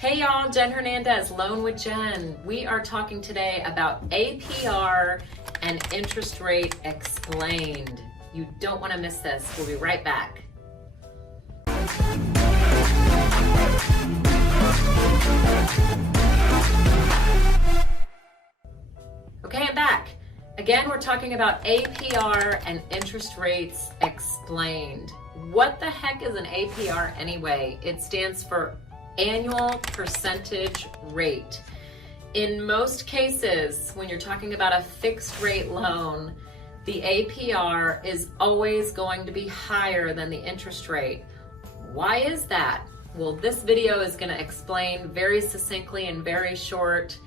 Hey y'all, Jen Hernandez, Loan with Jen. We are talking today about APR and interest rate explained. You don't want to miss this. We'll be right back. Okay, I'm back. Again, we're talking about APR and interest rates explained. What the heck is an APR anyway? It stands for annual percentage rate. In most cases, when you're talking about a fixed rate loan, the APR is always going to be higher than the interest rate. Why is that? Well, this video is going to explain very succinctly and very short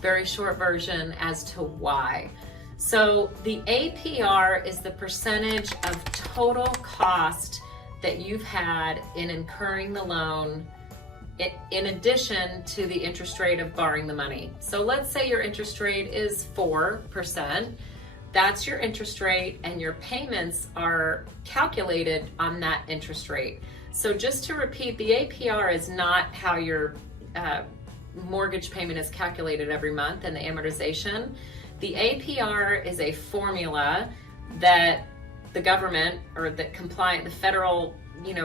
version as to why. So the APR is the percentage of total cost that you've had in incurring the loan in addition to the interest rate of borrowing the money. So let's say your interest rate is 4%. That's your interest rate, and your payments are calculated on that interest rate. So just to repeat, the APR is not how your mortgage payment is calculated every month and the amortization. The APR is a formula that the government or the federal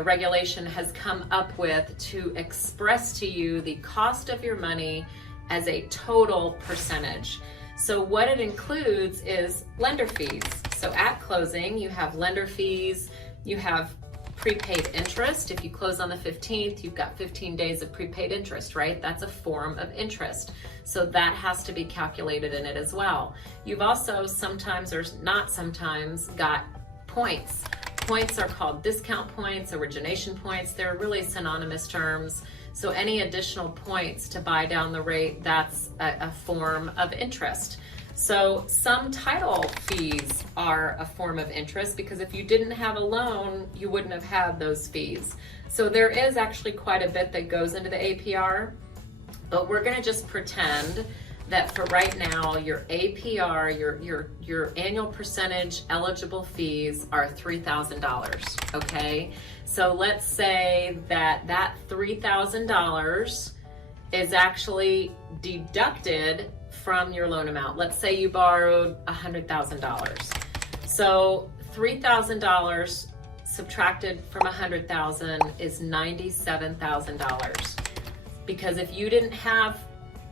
regulation has come up with to express to you the cost of your money as a total percentage. So what it includes is lender fees. So at closing, you have lender fees, you have prepaid interest. If you close on the 15th, you've got 15 days of prepaid interest, right? That's a form of interest. So that has to be calculated in it as well. You've also sometimes or not sometimes got points. Points are called discount points, origination points. They're really synonymous terms. So any additional points to buy down the rate, that's a form of interest. So some title fees are a form of interest because if you didn't have a loan, you wouldn't have had those fees. So there is actually quite a bit that goes into the APR, but we're gonna just pretend that for right now, your APR, your annual percentage eligible fees are $3,000, okay? So let's say that $3,000 is actually deducted from your loan amount. Let's say you borrowed $100,000. So $3,000 subtracted from $100,000 is $97,000. Because if you didn't have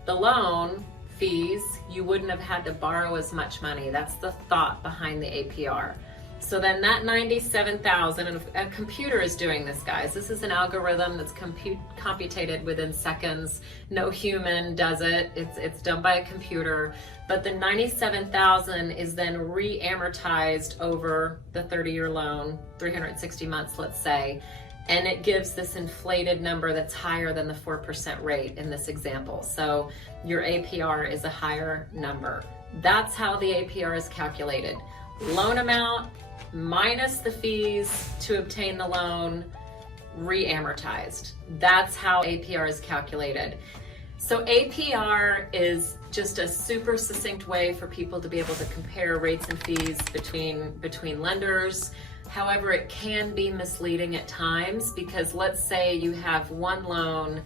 the loan fees, you wouldn't have had to borrow as much money. That's the thought behind the APR. So then that $97,000, and a computer is doing this, guys. This is an algorithm that's computed within seconds. No human does it. It's done by a computer. But the $97,000 is then re-amortized over the 30-year loan, 360 months, let's say. And it gives this inflated number that's higher than the 4% rate in this example. So your APR is a higher number. That's how the APR is calculated. Loan amount minus the fees to obtain the loan, re-amortized. That's how APR is calculated. So APR is just a super succinct way for people to be able to compare rates and fees between lenders. However, it can be misleading at times because let's say you have one loan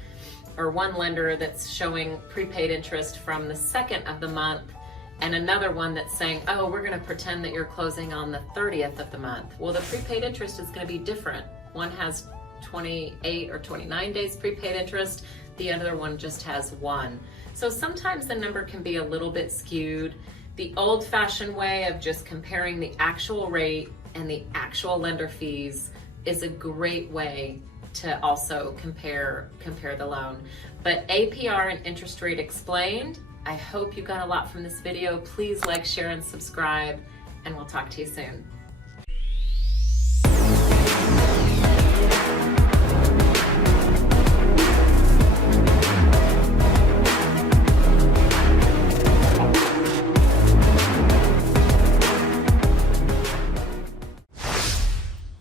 or one lender that's showing prepaid interest from the 2nd of the month and another one that's saying, oh, we're gonna pretend that you're closing on the 30th of the month. Well, the prepaid interest is gonna be different. One has 28 or 29 days prepaid interest, the other one just has 1. So sometimes the number can be a little bit skewed. The old-fashioned way of just comparing the actual rate and the actual lender fees is a great way to also compare the loan. But APR and interest rate explained, I hope you got a lot from this video. Please like, share, and subscribe, and we'll talk to you soon.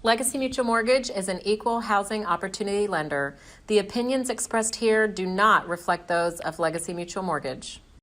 Legacy Mutual Mortgage is an equal housing opportunity lender. The opinions expressed here do not reflect those of Legacy Mutual Mortgage.